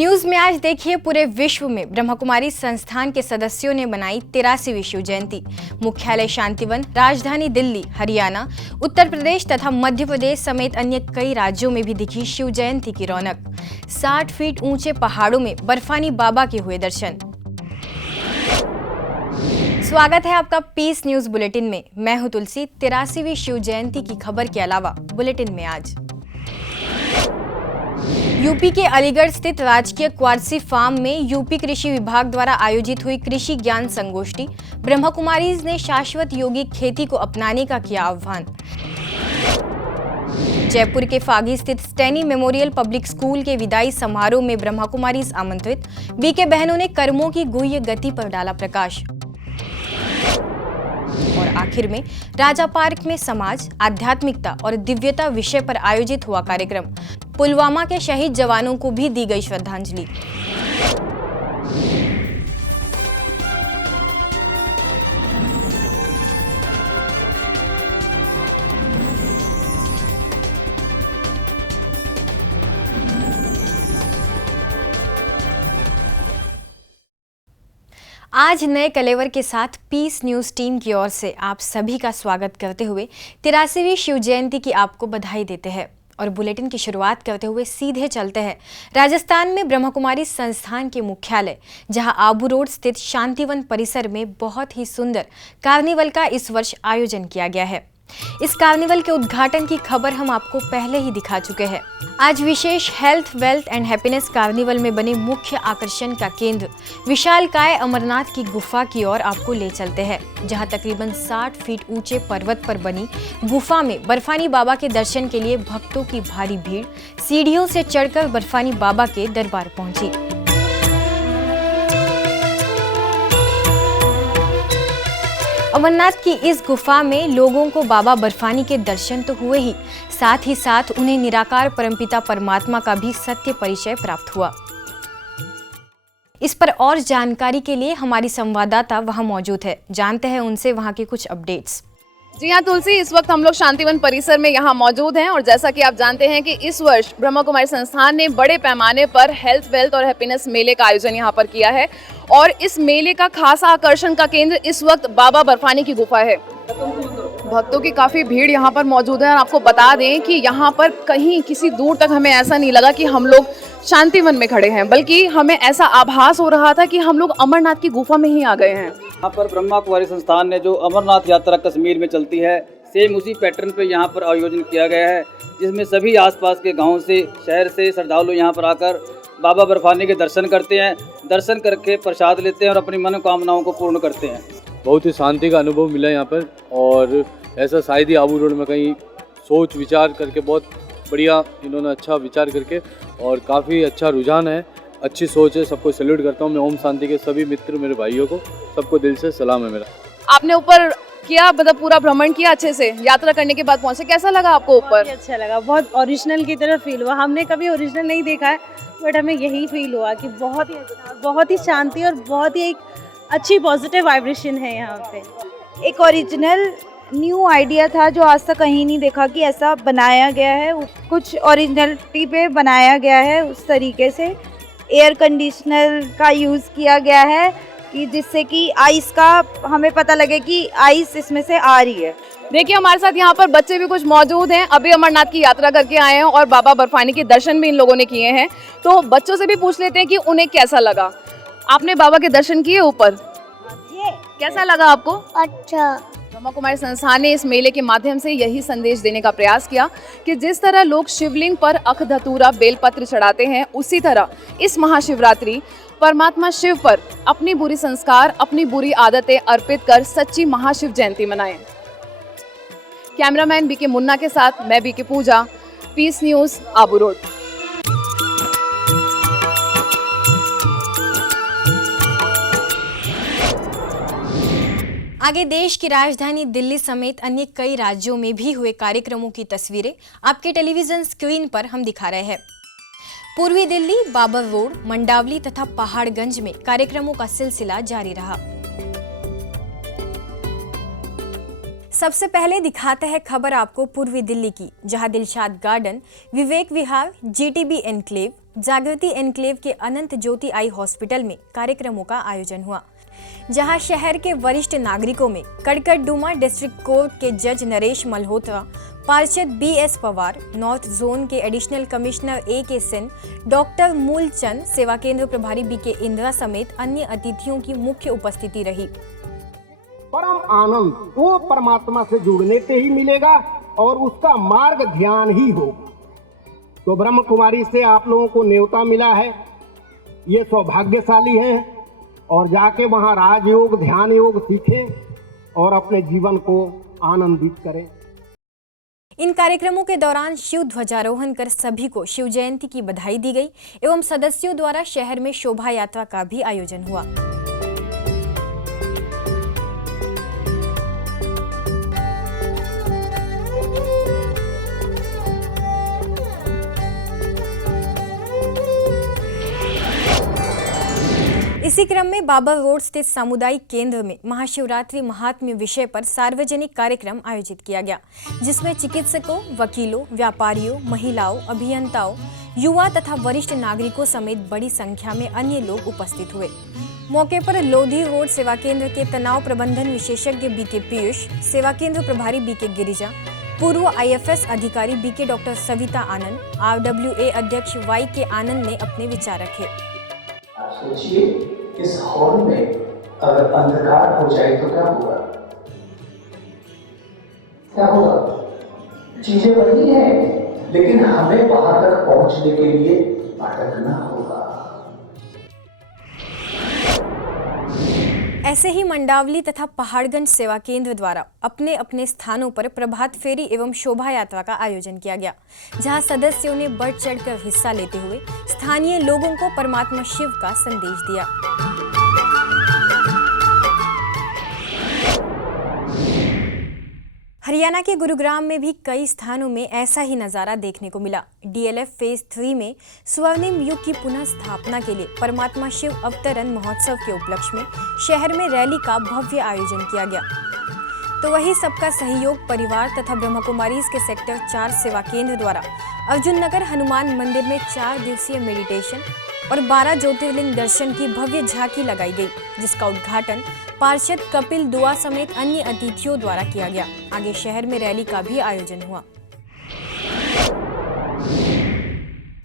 News में आज देखिए, पूरे विश्व में ब्रह्मकुमारी संस्थान के सदस्यों ने मनाई 83वीं शिव जयंती। मुख्यालय शांतिवन, राजधानी दिल्ली, हरियाणा, उत्तर प्रदेश तथा मध्य प्रदेश समेत अन्य कई राज्यों में भी दिखी शिव जयंती की रौनक। 60 फीट ऊंचे पहाड़ों में बर्फानी बाबा के हुए दर्शन। स्वागत है आपका पीस न्यूज बुलेटिन में। मैं हूं तुलसी। 83वीं शिव जयंती की खबर के अलावा बुलेटिन में आज यूपी के अलीगढ़ स्थित राजकीय क्वार्सी फार्म में यूपी कृषि विभाग द्वारा आयोजित हुई कृषि ज्ञान संगोष्ठी। ब्रह्मकुमारीज ने शाश्वत योगिक खेती को अपनाने का किया आह्वान। जयपुर के फागी स्थित स्टैनी मेमोरियल पब्लिक स्कूल के विदाई समारोह में ब्रह्मकुमारीज आमंत्रित। बीके बहनों ने कर्मों की गुह्य गति पर डाला प्रकाश। और आखिर में राजा पार्क में समाज, आध्यात्मिकता और दिव्यता विषय पर आयोजित हुआ कार्यक्रम। पुलवामा के शहीद जवानों को भी दी गई श्रद्धांजलि। आज नए कलेवर के साथ पीस न्यूज टीम की ओर से आप सभी का स्वागत करते हुए 83वीं शिव जयंती की आपको बधाई देते हैं। और बुलेटिन की शुरुआत करते हुए सीधे चलते हैं राजस्थान में ब्रह्मकुमारी संस्थान के मुख्यालय, जहां आबू रोड स्थित शांतिवन परिसर में बहुत ही सुंदर कार्निवल का इस वर्ष आयोजन किया गया है। इस कार्निवल के उद्घाटन की खबर हम आपको पहले ही दिखा चुके हैं। आज विशेष health, wealth and happiness carnival में बने मुख्य आकर्षण का केंद्र विशालकाय अमरनाथ की गुफा की ओर आपको ले चलते हैं, जहां तकरीबन 60 फीट ऊंचे पर्वत पर बनी गुफा में बर्फानी बाबा के दर्शन के लिए भक्तों की भारी भीड़ सीढ़ियों से चढ़कर बर्फानी बाबा के दरबार पहुंची। अमरनाथ की इस गुफा में लोगों को बाबा बर्फानी के दर्शन तो हुए ही, साथ ही साथ उन्हें निराकार परमपिता परमात्मा का भी सत्य परिचय प्राप्त हुआ। इस पर और जानकारी के लिए हमारी संवाददाता वहां मौजूद है। जानते हैं उनसे वहां के कुछ अपडेट्स। जी हाँ तुलसी, इस वक्त हम लोग शांतिवन परिसर में यहाँ मौजूद हैं और जैसा कि आप जानते हैं कि इस वर्ष ब्रह्मकुमारी संस्थान ने बड़े पैमाने पर हेल्थ, वेल्थ और हैप्पीनेस मेले का आयोजन यहाँ पर किया है और इस मेले का खास आकर्षण का केंद्र इस वक्त बाबा बर्फानी की गुफा है। भक्तों की काफ़ी भीड़ यहाँ पर मौजूद है और आपको बता दें कि यहाँ पर कहीं किसी दूर तक हमें ऐसा नहीं लगा कि हम लोग शांतिवन में खड़े हैं, बल्कि हमें ऐसा आभास हो रहा था कि हम लोग अमरनाथ की गुफा में ही आ गए हैं। यहाँ पर ब्रह्मकुमारी संस्थान ने जो अमरनाथ यात्रा कश्मीर में चलती है, सेम उसी पैटर्न पे यहाँ पर आयोजन किया गया है, जिसमें सभी आसपास के गाँव से, शहर से श्रद्धालु यहाँ पर आकर बाबा बर्फानी के दर्शन करते हैं। दर्शन करके प्रसाद लेते हैं और अपनी मनोकामनाओं को पूर्ण करते हैं। बहुत ही शांति का अनुभव मिला यहाँ पर और ऐसा शायद ही आबू रोड में कहीं सोच विचार करके बहुत बढ़िया इन्होंने अच्छा विचार करके और काफ़ी अच्छा रुझान है, अच्छी सोच है। सबको सैल्यूट करता हूँ मैं। ओम शांति के सभी मित्र, मेरे भाइयों को सबको दिल से सलाम है मेरा। आपने ऊपर किया, मतलब पूरा भ्रमण किया अच्छे से, यात्रा करने के बाद पहुंचे, कैसा लगा आपको ऊपर? बहुत अच्छा लगा, बहुत ओरिजिनल की तरह फील हुआ। हमने कभी ओरिजिनल नहीं देखा है बट हमें यही फील हुआ कि बहुत ही शांति और बहुत ही एक अच्छी पॉजिटिव वाइब्रेशन है यहाँ पे। एक ओरिजिनल न्यू आइडिया था जो आज तक कहीं नहीं देखा कि ऐसा बनाया गया है। कुछ ओरिजिनलिटी पे बनाया गया है उस तरीके से। एयर कंडीशनर का यूज़ किया गया है कि जिससे कि आइस का हमें पता लगे कि आइस इसमें से आ रही है। देखिए हमारे साथ यहाँ पर बच्चे भी कुछ मौजूद हैं, अभी अमरनाथ की यात्रा करके आए हैं और बाबा बर्फानी के दर्शन भी इन लोगों ने किए हैं। तो बच्चों से भी पूछ लेते हैं कि उन्हें कैसा लगा। आपने बाबा के दर्शन किए ऊपर, कैसा लगा आपको? अच्छा। ब्रह्मकुमारी संस्थान ने इस मेले के माध्यम से यही संदेश देने का प्रयास किया कि जिस तरह लोग शिवलिंग पर अख धतूरा बेलपत्र चढ़ाते हैं, उसी तरह इस महाशिवरात्रि परमात्मा शिव पर अपनी बुरी संस्कार, अपनी बुरी आदतें अर्पित कर सच्ची महाशिव जयंती मनाएं। कैमरामैन बीके मुन्ना के साथ मैं बीके पूजा, पीस न्यूज, आबू रोड। आगे देश की राजधानी दिल्ली समेत अन्य कई राज्यों में भी हुए कार्यक्रमों की तस्वीरें आपके टेलीविजन स्क्रीन पर हम दिखा रहे हैं। पूर्वी दिल्ली, बाबर रोड, मंडावली तथा पहाड़गंज में कार्यक्रमों का सिलसिला जारी रहा। सबसे पहले दिखाते हैं खबर आपको पूर्वी दिल्ली की, जहां Dilshad garden, Vivek Vihar, GTB enclave, जागृति एनक्लेव के अनंत ज्योति आई हॉस्पिटल में कार्यक्रमों का आयोजन हुआ, जहां शहर के वरिष्ठ नागरिकों में कड़कड़डूमा डिस्ट्रिक्ट कोर्ट के जज नरेश मल्होत्रा, पार्षद BS पवार, नॉर्थ जोन के additional commissioner AK Singh, doctor Moolchand, सेवा केंद्र प्रभारी BK इंदिरा समेत अन्य अतिथियों की मुख्य उपस्थिति रही। परम आनंद वो परमात्मा से जुड़ने से ही मिलेगा और उसका मार्ग ध्यान ही हो। तो ब्रह्म कुमारी से आप लोगों को न्योता मिला है, ये सौभाग्यशाली हैं और जाके वहाँ राजयोग ध्यान योग सीखें और अपने जीवन को आनंदित करें। इन कार्यक्रमों के दौरान शिव ध्वजारोहण कर सभी को शिव जयंती की बधाई दी गई एवं सदस्यों द्वारा शहर में शोभा यात्रा का भी आयोजन हुआ। इसी क्रम में बाबर रोड स्थित सामुदायिक केंद्र में महाशिवरात्रि महात्म्य विषय पर सार्वजनिक कार्यक्रम आयोजित किया गया, जिसमें चिकित्सकों, वकीलों, व्यापारियों, महिलाओं, अभियंताओं, युवा तथा वरिष्ठ नागरिकों समेत बड़ी संख्या में अन्य लोग उपस्थित हुए। मौके पर लोधी रोड सेवा केंद्र के तनाव प्रबंधन विशेषज्ञ BK पीयूष, सेवा केंद्र प्रभारी BK गिरिजा, पूर्व IFS अधिकारी BK डॉक्टर सविता आनंद, RWA अध्यक्ष YK आनंद ने अपने विचार रखे। सोचिए इस हॉल में अगर अंधकार हो जाए तो क्या होगा? क्या होगा? चीजें वही हैं, लेकिन हमें वहां तक पहुंचने के लिए भटकना होगा। ऐसे ही मंडावली तथा पहाड़गंज सेवा केंद्र द्वारा अपने अपने स्थानों पर प्रभात फेरी एवं शोभा यात्रा का आयोजन किया गया, जहां सदस्यों ने बढ़ चढ़कर हिस्सा लेते हुए स्थानीय लोगों को परमात्मा शिव का संदेश दिया। हरियाणा के गुरुग्राम में भी कई स्थानों में ऐसा ही नजारा देखने को मिला। DLF फेज 3 में स्वर्णिम युग की पुनः स्थापना के लिए परमात्मा शिव अवतरण महोत्सव के उपलक्ष्य में शहर में रैली का भव्य आयोजन किया गया। तो वही सबका सहयोग परिवार तथा ब्रह्म कुमारीज के सेक्टर 4 सेवा केंद्र द्वारा अर्जुन नगर हनुमान मंदिर में 4 दिवसीय मेडिटेशन और 12 ज्योतिर्लिंग दर्शन की भव्य झांकी लगाई गई, जिसका उद्घाटन पार्षद कपिल दुआ समेत अन्य अतिथियों द्वारा किया गया। आगे शहर में रैली का भी आयोजन हुआ।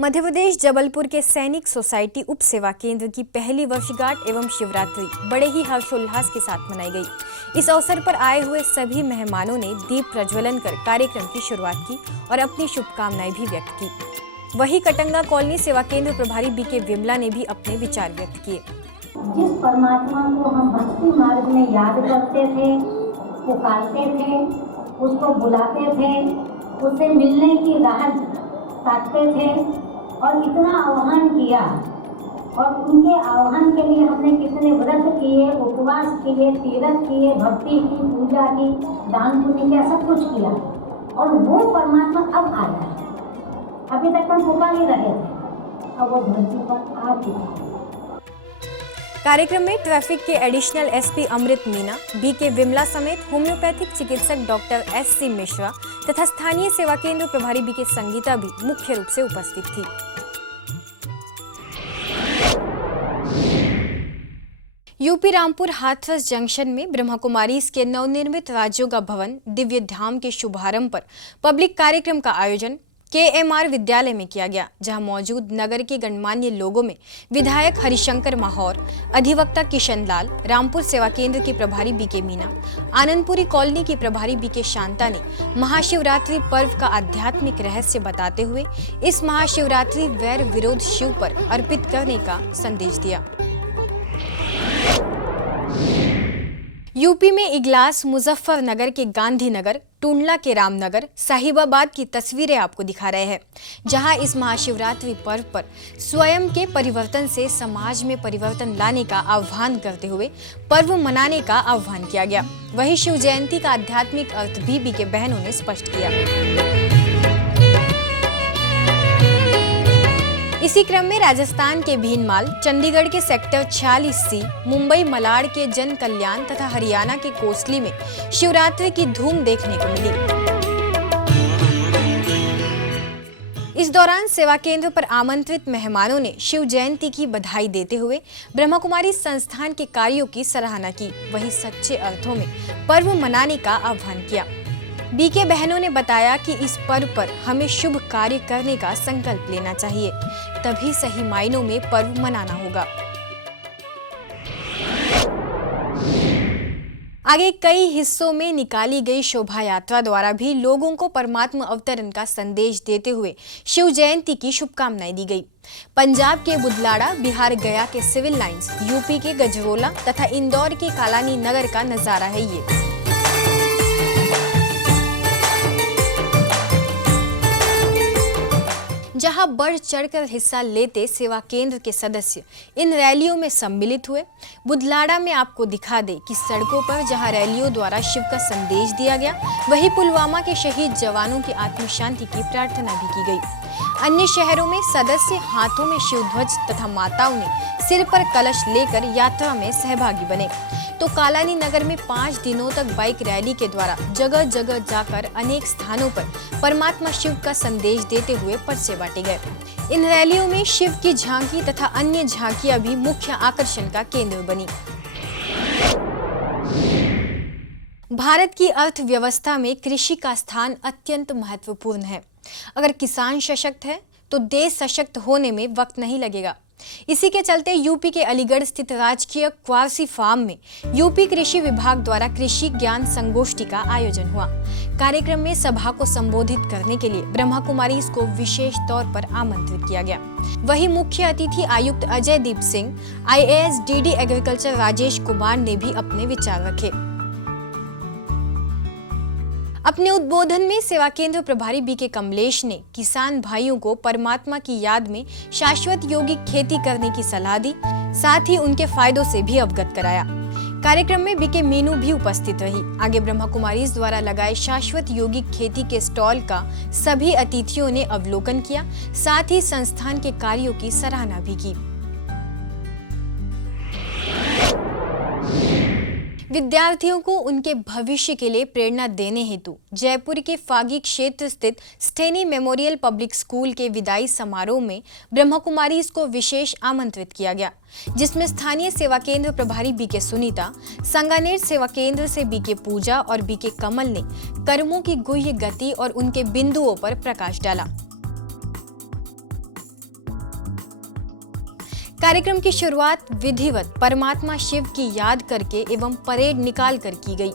मध्य प्रदेश जबलपुर के सैनिक सोसाइटी उप सेवा केंद्र की पहली वर्षगांठ एवं शिवरात्रि बड़े ही हर्षोल्लास के साथ मनाई गई। इस अवसर पर आए हुए सभी मेहमानों ने दीप प्रज्वलन कर कार्यक्रम की शुरुआत की और अपनी शुभकामनाएं भी व्यक्त की। वही कटंगा कॉलोनी सेवा केंद्र प्रभारी BK विमला ने भी अपने विचार व्यक्त किए। जिस परमात्मा को हम भक्ति मार्ग में याद करते थे, पुकारते थे, उसको बुलाते थे, उससे मिलने की राह ताकते थे और इतना आह्वान किया और उनके आह्वान के लिए हमने कितने व्रत किए, उपवास किए, तीर्थ किए, भक्ति की, पूजा की, दान पुण्य किया, सब कुछ किया और वो परमात्मा अब आ रहा है। अभी तक हम पुकार ही रहे थे, अब वो धरती पर आ चुका है। कार्यक्रम में ट्रैफिक के एडिशनल SP अमृत मीना, BK विमला समेत होम्योपैथिक चिकित्सक डॉक्टर SC मिश्रा तथा स्थानीय सेवा केंद्र प्रभारी BK संगीता भी मुख्य रूप से उपस्थित थी। यूपी रामपुर हाथरस जंक्शन में ब्रह्मा कुमारीज के नवनिर्मित राजयोगा भवन दिव्य धाम के शुभारंभ पर पब्लिक कार्यक्रम का आयोजन KMR विद्यालय में किया गया, जहां मौजूद नगर के गणमान्य लोगों में विधायक हरिशंकर माहौर, अधिवक्ता किशन लाल, रामपुर सेवा केंद्र की प्रभारी BK मीना, आनंदपुरी कॉलोनी की प्रभारी BK शांता ने महाशिवरात्रि पर्व का आध्यात्मिक रहस्य बताते हुए इस महाशिवरात्रि वैर विरोध शिव पर अर्पित करने का संदेश दिया। यूपी में इगलास, मुजफ्फरनगर के गांधीनगर, टुंडला के रामनगर, साहिबाबाद की तस्वीरें आपको दिखा रहे हैं, जहां इस महाशिवरात्रि पर्व पर स्वयं के परिवर्तन से समाज में परिवर्तन लाने का आह्वान करते हुए पर्व मनाने का आह्वान किया गया। वहीं शिव जयंती का आध्यात्मिक अर्थ भी BK बहनों ने स्पष्ट किया। इसी क्रम में राजस्थान के भीनमाल, चंडीगढ़ के सेक्टर 46C, मुंबई मलाड के जन कल्याण तथा हरियाणा के कोसली में शिवरात्रि की धूम देखने को मिली। इस दौरान सेवा केंद्र पर आमंत्रित मेहमानों ने शिव जयंती की बधाई देते हुए ब्रह्मा कुमारी संस्थान के कार्यों की सराहना की, वहीं सच्चे अर्थों में पर्व मनाने का आह्वान किया। बीके बहनों ने बताया कि इस पर्व पर हमें शुभ कार्य करने का संकल्प लेना चाहिए, तभी सही मायनों में पर्व मनाना होगा। आगे कई हिस्सों में निकाली गई शोभा यात्रा द्वारा भी लोगों को परमात्मा अवतरण का संदेश देते हुए शिव जयंती की शुभकामनाएं दी गई। पंजाब के बुधलाड़ा, बिहार गया के सिविल लाइंस, यूपी के गजरोला तथा इंदौर के कालानी नगर का नजारा है ये। जहां बढ़ चढ़कर हिस्सा लेते सेवा केंद्र के सदस्य इन रैलियों में सम्मिलित हुए। बुधलाड़ा में आपको दिखा दे कि सड़कों पर जहां रैलियों द्वारा शिव का संदेश दिया गया, वहीं पुलवामा के शहीद जवानों की आत्म शांति की प्रार्थना भी की गई। अन्य शहरों में सदस्य हाथों में शिव ध्वज तथा माताओं ने सिर पर कलश लेकर यात्रा में सहभागी बने। तो कालानी नगर में 5 दिनों तक बाइक रैली के द्वारा जगह जगह जाकर अनेक स्थानों पर परमात्मा शिव का संदेश देते हुए पर्चे बांटे गए। इन रैलियों में शिव की झांकी तथा अन्य झांकियां भी मुख्य आकर्षण का केंद्र बनी। भारत की अर्थव्यवस्था में कृषि का स्थान अत्यंत महत्वपूर्ण है। अगर किसान सशक्त है तो देश सशक्त होने में वक्त नहीं लगेगा। इसी के चलते यूपी के अलीगढ़ स्थित राजकीय क्वार्सी फार्म में यूपी कृषि विभाग द्वारा कृषि ज्ञान संगोष्ठी का आयोजन हुआ। कार्यक्रम में सभा को संबोधित करने के लिए ब्रह्मा कुमारी को विशेष तौर पर आमंत्रित किया गया। वहीं मुख्य अतिथि आयुक्त Ajay Deep Singh, IAS DD agriculture Rajesh Kumar ने भी अपने विचार रखे। अपने उद्बोधन में सेवा केंद्र प्रभारी बीके कमलेश ने किसान भाइयों को परमात्मा की याद में शाश्वत यौगिक खेती करने की सलाह दी, साथ ही उनके फायदों से भी अवगत कराया। कार्यक्रम में बीके मीनू भी उपस्थित रही। आगे ब्रह्मा कुमारी द्वारा लगाए शाश्वत यौगिक खेती के स्टॉल का सभी अतिथियों ने अवलोकन किया, साथ ही संस्थान के कार्यों की सराहना भी की। विद्यार्थियों को उनके भविष्य के लिए प्रेरणा देने हेतु जयपुर के फागी क्षेत्र स्थित स्टेनी मेमोरियल पब्लिक स्कूल के विदाई समारोह में ब्रह्मा कुमारी को विशेष आमंत्रित किया गया, जिसमें स्थानीय सेवा केंद्र प्रभारी बीके सुनीता, संगानेर सेवा केंद्र से बीके पूजा और बीके कमल ने कर्मों की गुह्य गति और उनके बिंदुओं पर प्रकाश डाला। कार्यक्रम की शुरुआत विधिवत परमात्मा शिव की याद करके एवं परेड निकाल कर की गई।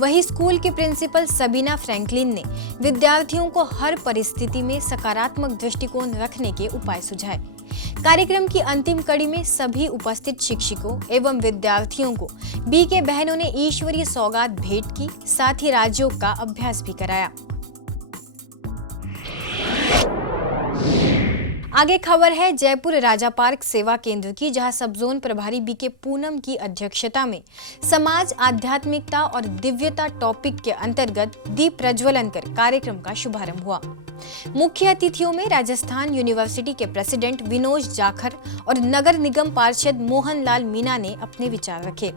वहीं स्कूल के प्रिंसिपल सबीना फ्रैंकलिन ने विद्यार्थियों को हर परिस्थिति में सकारात्मक दृष्टिकोण रखने के उपाय सुझाए। कार्यक्रम की अंतिम कड़ी में सभी उपस्थित शिक्षकों एवं विद्यार्थियों को बीके बहनों ने ईश्वरीय सौगात भेंट की, साथ ही राजयोग का अभ्यास भी कराया। आगे खबर है जयपुर राजा पार्क सेवा केंद्र की, जहां सब जोन प्रभारी बीके पूनम की अध्यक्षता में समाज, आध्यात्मिकता और दिव्यता टॉपिक के अंतर्गत दीप प्रज्वलन कर कार्यक्रम का शुभारंभ हुआ। मुख्य अतिथियों में राजस्थान यूनिवर्सिटी के प्रेसिडेंट विनोद जाखर और नगर निगम पार्षद मोहन लाल मीना ने अपने विचार रखे।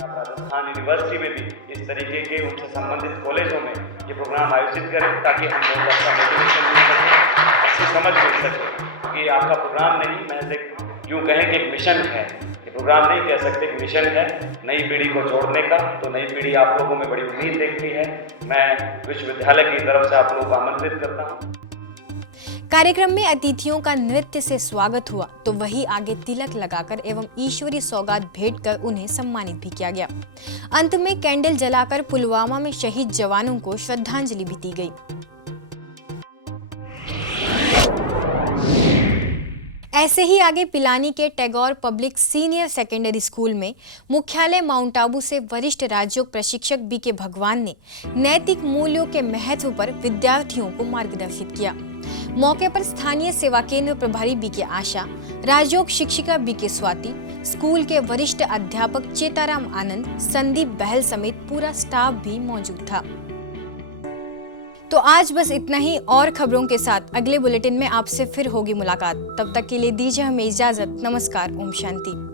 राजस्थान यूनिवर्सिटी में भी इस तरीके के उनसे संबंधित कॉलेजों में ये प्रोग्राम आयोजित करें, ताकि हम लोग का मोटिवेशन मिल सके, अच्छी समझ मिल सके कि आपका प्रोग्राम नहीं, मैं यूँ कहें कि एक मिशन है। ये प्रोग्राम नहीं कह सकते कि मिशन है नई पीढ़ी को जोड़ने का। तो नई पीढ़ी आप लोगों में बड़ी उम्मीद देखती है। मैं विश्वविद्यालय की तरफ से आप लोगों को आमंत्रित करता हूँ। कार्यक्रम में अतिथियों का नृत्य से स्वागत हुआ, तो वही आगे तिलक लगाकर एवं ईश्वरीय सौगात भेंट कर उन्हें सम्मानित भी किया गया। अंत में कैंडल जलाकर पुलवामा में शहीद जवानों को श्रद्धांजलि भी दी गई। ऐसे ही आगे पिलानी के Tagore public senior secondary school में मुख्यालय माउंट आबू से वरिष्ठ राजयोग प्रशिक्षक बीके भगवान ने नैतिक मूल्यों के महत्व पर विद्यार्थियों को मार्गदर्शित किया। मौके पर स्थानीय सेवा केंद्र प्रभारी बीके आशा, राजयोग शिक्षिका बीके स्वाति, स्कूल के वरिष्ठ अध्यापक चेताराम आनंद, संदीप बहल समेत पूरा स्टाफ भी मौजूद था। तो आज बस इतना ही, और खबरों के साथ अगले बुलेटिन में आपसे फिर होगी मुलाकात। तब तक के लिए दीजिए हमें इजाजत। नमस्कार, ओम शांति।